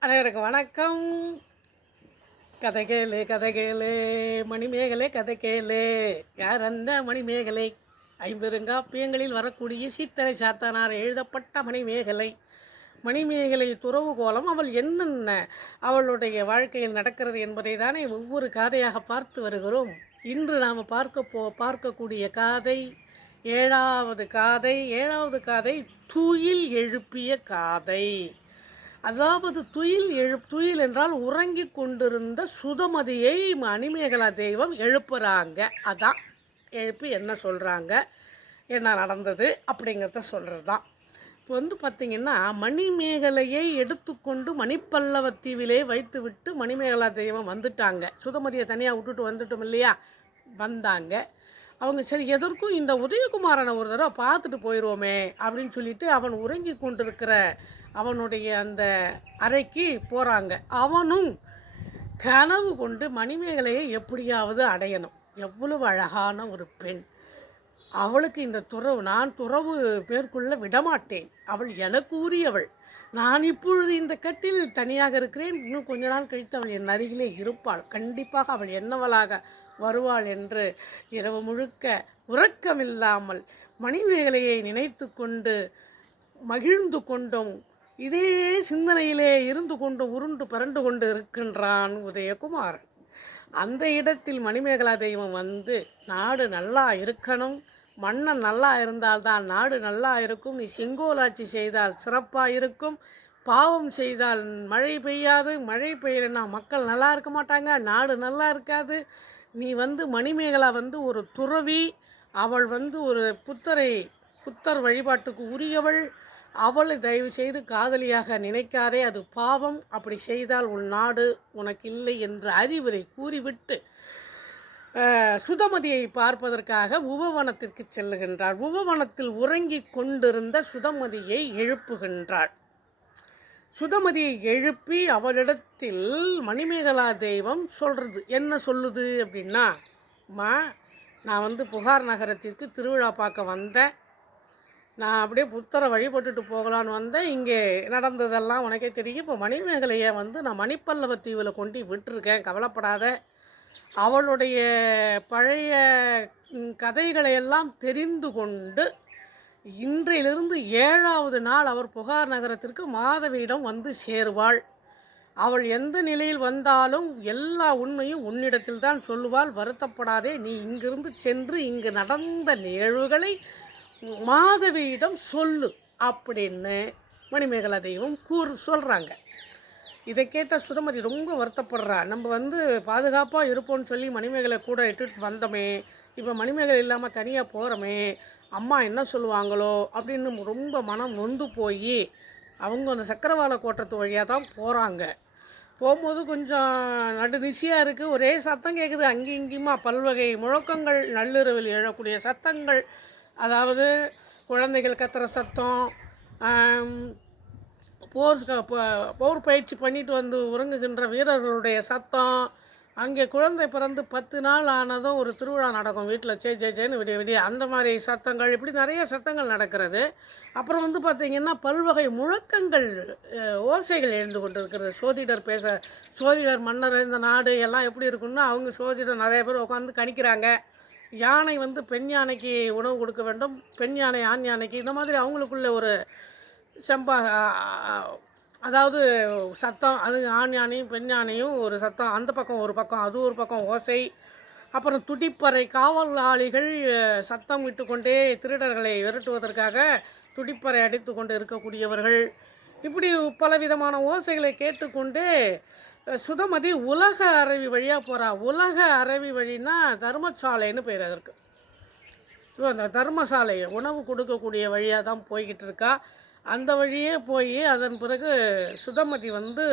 அனைவருக்கும் வணக்கம். கதை கேளு கதை கேளு. மணிமேகலை கதை கேளு. யார் அந்த மணிமேகலை? ஐம்பெருங்காப்பியங்களில் வரக்கூடிய சீத்தலை சாத்தனார் எழுதப்பட்ட மணிமேகலை. மணிமேகலை துறவு கோலம் அவள் என்னென்ன அவளுடைய வாழ்க்கையில் நடக்கிறது என்பதை தானே ஒவ்வொரு காதையாக பார்த்து வருகிறோம். இன்று நாம் பார்க்க போ பார்க்கக்கூடிய காதை ஏழாவது காதை ஏழாவது காதை தூயில் எழுப்பிய காதை. அதாவது துயில் எழு துயில் என்றால் உறங்கி கொண்டிருந்த சுதமதியை மணிமேகலா தெய்வம் எழுப்புறாங்க. அதான் எழுப்பி என்ன சொல்கிறாங்க என்ன நடந்தது அப்படிங்கிறத சொல்கிறது தான் இப்போ வந்து பார்த்திங்கன்னா மணிமேகலையை எடுத்துக்கொண்டு மணிப்பல்லவத்தீவிலே வைத்துவிட்டு மணிமேகலா தெய்வம் வந்துட்டாங்க. சுதமதியை தனியாக விட்டுட்டு வந்துட்டோம் இல்லையா? வந்தாங்க. அவங்க சரி எதற்கும் இந்த உதயகுமாரனை ஒரு தடவை பார்த்துட்டு போயிடுவோமே அப்படின்னு சொல்லிட்டு அவன் உறங்கி கொண்டிருக்கிற அவனுடைய அந்த அறைக்கு போகிறாங்க அவனும் கனவு கொண்டு மணிமேகலையை எப்படியாவது அடையணும். எவ்வளவு அழகான ஒரு பெண். அவளுக்கு இந்த துறவு நான் துறவு மேற்கொள்ள விடமாட்டேன். அவள் எனக்கு உரியவள். நான் இப்பொழுது இந்த கட்டில் தனியாக இருக்கிறேன். இன்னும் கொஞ்ச நாள் கழித்து அவள் என் அருகிலே இருப்பாள். கண்டிப்பாக அவள் என்னவளாக வருவாள் என்று இரவு முழுக்க உறக்கமில்லாமல் மணிமேகலையை நினைத்து கொண்டு மகிழ்ந்து கொண்டும். இதே சிந்தனையிலே இருந்து கொண்டு உருண்டு பரண்டு கொண்டு இருக்கின்றான் உதயகுமாரன். அந்த இடத்தில் மணிமேகலா தெய்வம் வந்து நாடு நல்லா இருக்கணும். மன்னன் நல்லா இருந்தால்தான் நாடு நல்லா இருக்கும். நீ செங்கோலாட்சி செய்தால் சிறப்பாக இருக்கும். பாவம் செய்தால் மழை பெய்யாது. மழை பெய்யலைன்னா மக்கள் நல்லா இருக்க மாட்டாங்க. நாடு நல்லா இருக்காது. நீ வந்து மணிமேகலா வந்து ஒரு துறவி. அவள் வந்து ஒரு புத்தரை புத்தர் வழிபாட்டுக்கு உரியவள். அவளை தயவு செய்து காதலியாக நினைக்காதே. அது பாவம். அப்படி செய்தால் உன் நாடு உனக்கு இல்லை என்ற அறிவுரை கூறிவிட்டு சுதமதியை பார்ப்பதற்காக உபவனத்திற்கு செல்லுகின்றார் உபவனத்தில் உறங்கிக் கொண்டிருந்த சுதமதியை எழுப்புகின்றாள். சுதமதியை எழுப்பி அவளிடத்தில் மணிமேகலா தெய்வம் சொல்கிறது என்ன சொல்லுது? அப்படின்னா மா நான் வந்து புகார் நகரத்திற்கு திருவிழா பார்க்க வந்தேன். நான் அப்படியே புத்தரை வழிபட்டுட்டு போகலான்னு வந்தேன். இங்கே நடந்ததெல்லாம் உனக்கே தெரியும். இப்போ மணிமேகலையை வந்து நான் மணிப்பல்லவ தீவில் கொண்டு விட்டுருக்கேன். கவலைப்படாத. அவளுடைய பழைய கதைகளை எல்லாம் தெரிந்து கொண்டு இன்றையிலிருந்து ஏழாவது நாள் அவர் புகார் நகரத்திற்கு மாதவியிடம் வந்து சேருவாள். அவள் எந்த நிலையில் வந்தாலும் எல்லா உண்மையும் உன்னிடத்தில் தான் சொல்லுவாள். வருத்தப்படாதே. நீ இங்கிருந்து சென்று இங்கு நடந்த நிகழ்வுகளை மாதவியிடம் சொல்லு அப்படின்னு மணிமேகலா தெய்வம் கூறு சொல்கிறாங்க இதை கேட்ட சுதமதி ரொம்ப வருத்தப்படுறா. நம்ம வந்து பாதுகாப்பாக இருப்போம்னு சொல்லி மணிமேகலை கூட இட்டுட்டு வந்தோமே இப்போ மணிமேகலை இல்லாமல் தனியாக போகிறோமே அம்மா என்ன சொல்லுவாங்களோ அப்படின்னு ரொம்ப மனம் நொந்து போய் அவங்க அந்த சக்கரவாள கோட்டத்து வழியாக தான் போகிறாங்க போகும்போது கொஞ்சம் நடுநிசியாக இருக்குது ஒரே சத்தம் கேட்குது அங்கேயும் இங்கேயுமா பல்வகை முழக்கங்கள் நள்ளிரவில் எழக்கூடிய சத்தங்கள் அதாவது குழந்தைகள் கத்துற சத்தம் போர் க- ப- போர் பயிற்சி பண்ணிட்டு வந்து உறங்குகின்ற வீரர்களுடைய சத்தம். அங்கே குழந்தை பிறந்து பத்து நாள் ஆனதும் ஒரு திருவிழா நடக்கும் வீட்டில் சே ஜே ஜேன்னு விடிய விடிய அந்த மாதிரி சத்தங்கள் இப்படி நிறைய சத்தங்கள் நடக்கிறது. அப்புறம் வந்து பார்த்திங்கன்னா பல்வகை முழக்கங்கள் ஓசைகள் எழுந்து கொண்டு இருக்கிறது சோதிடர் பேச சோதிடர் மன்னர் இந்த நாடு எல்லாம் எப்படி இருக்குன்னா அவங்க சோதிடர் நிறைய பேர் உட்காந்து கணிக்கிறாங்க. யானை வந்து பெண் யானைக்கு உணவு கொடுக்க வேண்டும் பெண் யானை ஆண் யானைக்கு இந்த மாதிரி அவங்களுக்குள்ள ஒரு செம்பா அதாவது சத்தம் அது ஆண் யானையும் பெண் யானையும் ஒரு சத்தம் அந்த பக்கம் ஒரு பக்கம் அது ஒரு பக்கம் ஓசை. அப்புறம் துடிப்பறை காவலாளிகள் சத்தம் சத்தம் விட்டுக்கொண்டே திருடர்களை விரட்டுவதற்காக துடிப்பறை அடித்து கொண்டு இருக்கக்கூடியவர்கள். இப்படி பலவிதமான ஓசைகளை கேட்டுக்கொண்டே சுதமதி உலக அரவி வழியாக போகிறா உலக அரவி வழின்னா தர்மசாலைன்னு பேர் அதற்கு. ஸோ அந்த தர்மசாலை உணவு கொடுக்கக்கூடிய வழியாக தான் போய்கிட்டு இருக்கா. அந்த வழியே போய் அதன் பிறகு சுதமதி வந்து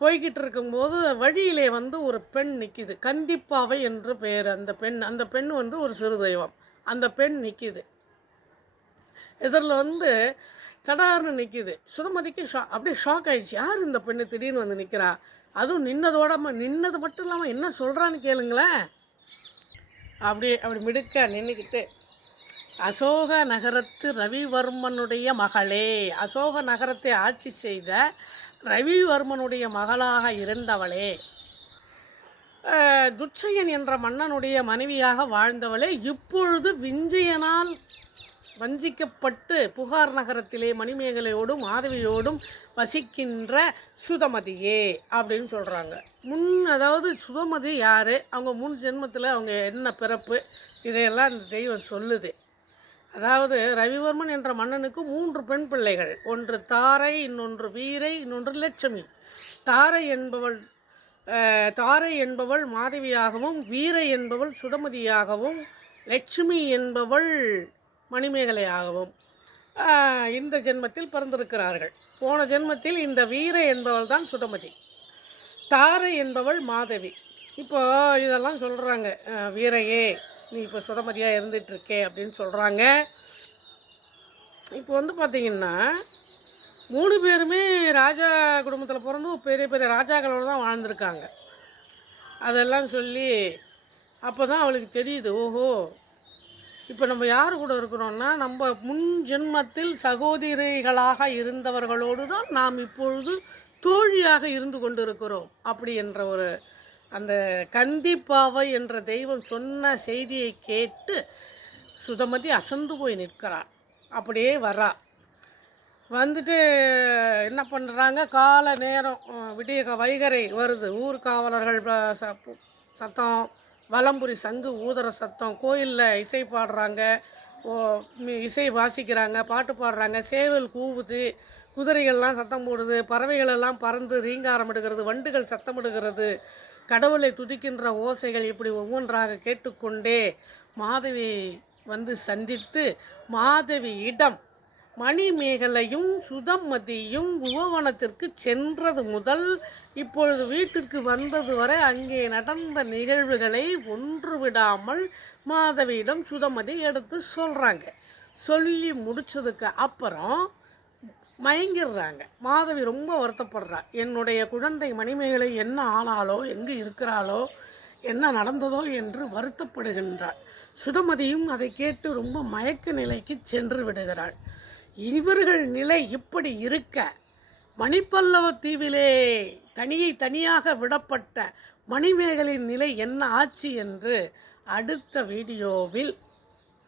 போய்கிட்டு இருக்கும்போது வழியிலே வந்து ஒரு பெண் நிற்கிது கந்திப்பாவை என்று பெயர் அந்த பெண். அந்த பெண் வந்து ஒரு சிறு தெய்வம். அந்த பெண் நிற்கிது இதில் வந்து தடார்னு நிற்கிது சுதமதிக்கு ஷா அப்படியே ஷாக் ஆயிடுச்சு. யார் இந்த பெண்ணு திடீர்னு வந்து நிற்கிறா அதுவும் நின்னதோட நின்னது மட்டும் இல்லாமல் என்ன சொல்கிறான்னு கேளுங்களேன். அப்படி அப்படி மிடுக்க நின்றுக்கிட்டு அசோக நகரத்து ரவிவர்மனுடைய மகளே அசோக நகரத்தை ஆட்சி செய்த ரவிவர்மனுடைய மகளாக இருந்தவளே. அஹ், துச்சயன் என்ற மன்னனுடைய மனைவியாக வாழ்ந்தவளே. இப்பொழுது விஞ்சயனால் வஞ்சிக்கப்பட்டு புகார் நகரத்திலே மணிமேகலையோடும் மாதவியோடும் வசிக்கின்ற சுதமதியே அப்படின்னு சொல்கிறாங்க முன் அதாவது சுதமதி யார்? அவங்க முன் ஜென்மத்தில் அவங்க என்ன பிறப்பு? இதையெல்லாம் இந்த தெய்வம் சொல்லுது. அதாவது ரவிவர்மன் என்ற மன்னனுக்கு மூன்று பெண் பிள்ளைகள். ஒன்று தாரை இன்னொன்று வீரை இன்னொன்று லட்சுமி. தாரை என்பவள் தாரை என்பவள் மாதவியாகவும் வீரை என்பவள் சுடமதியாகவும் லட்சுமி என்பவள் மணிமேகலையாகவும் இந்த ஜென்மத்தில் பிறந்திருக்கிறார்கள். போன ஜென்மத்தில் இந்த வீர என்பவள் தான் சுடமதி தாரை என்பவள் மாதவி. இப்போ இதெல்லாம் சொல்கிறாங்க வீரையே நீ இப்போ சுடமதியாக இருந்துகிட்ருக்கே அப்படின்னு சொல்கிறாங்க இப்போ வந்து பார்த்திங்கன்னா மூணு பேருமே ராஜா குடும்பத்தில் பிறந்து பெரிய பெரிய ராஜாக்களோடு தான் வாழ்ந்திருக்காங்க. அதெல்லாம் சொல்லி அப்போ தான் அவளுக்கு தெரியுது ஓஹோ இப்போ நம்ம யார் கூட இருக்கிறோம்னா நம்ம முன் ஜென்மத்தில் சகோதரிகளாக இருந்தவர்களோடு தான் நாம் இப்பொழுது தோழியாக இருந்து கொண்டு இருக்கிறோம் அப்படி என்ற ஒரு அந்த கந்திப்பாவை என்ற தெய்வம் சொன்ன செய்தியை கேட்டு சுதமதி அசந்து போய் நிற்கிறாள் அப்படியே வரா. வந்துட்டு என்ன பண்ணுறாங்க கால நேரம் விடிய வைகரை வருது. ஊர் காவலர்கள் ச- சத்தம் வலம்புரி சங்கு ஊதுற சத்தம் கோயிலில் இசை பாடுறாங்க ஓ இசை வாசிக்கிறாங்க பாட்டு பாடுறாங்க சேவல் கூவுது குதிரைகள்லாம் சத்தம் போடுது பறவைகளெல்லாம் பறந்து ரீங்காரம் எடுக்கிறது வண்டுகள் சத்தமிடுகிறது கடவுளை துதிக்கின்ற ஓசைகள் இப்படி ஒவ்வொன்றாக கேட்டுக்கொண்டே மாதவி வந்து சந்தித்து மாதவியிடம் மணிமேகலையும் சுதமதியும் உபவனத்திற்கு சென்றது முதல். இப்பொழுது வீட்டிற்கு வந்தது வரை அங்கே நடந்த நிகழ்வுகளை ஒன்று விடாமல் மாதவியிடம் சுதமதி எடுத்து சொல்கிறாங்க சொல்லி முடிச்சதுக்கு அப்புறம் மயங்கிடுறாங்க. மாதவி ரொம்ப வருத்தப்படுறா. என்னுடைய குழந்தை மணிமேகலை என்ன ஆனாலோ எங்கே இருக்கிறாளோ என்ன நடந்ததோ என்று வருத்தப்படுகின்றாள். சுதமதியும் அதை கேட்டு ரொம்ப மயக்க நிலைக்கு சென்று விடுகிறாள். இவர்கள் நிலை இப்படி இருக்க. மணிப்பல்லவ தீவிலே தனியை தனியாக விடப்பட்ட மணிமேகலின் நிலை என்ன ஆச்சு என்று அடுத்த வீடியோவில்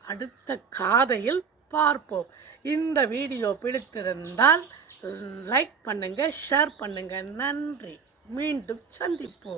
அடுத்த காதையில் பார்ப்போம். இந்த வீடியோ பிடித்திருந்தால் லைக் பண்ணுங்கள் ஷேர் பண்ணுங்கள் நன்றி. மீண்டும் சந்திப்போம்.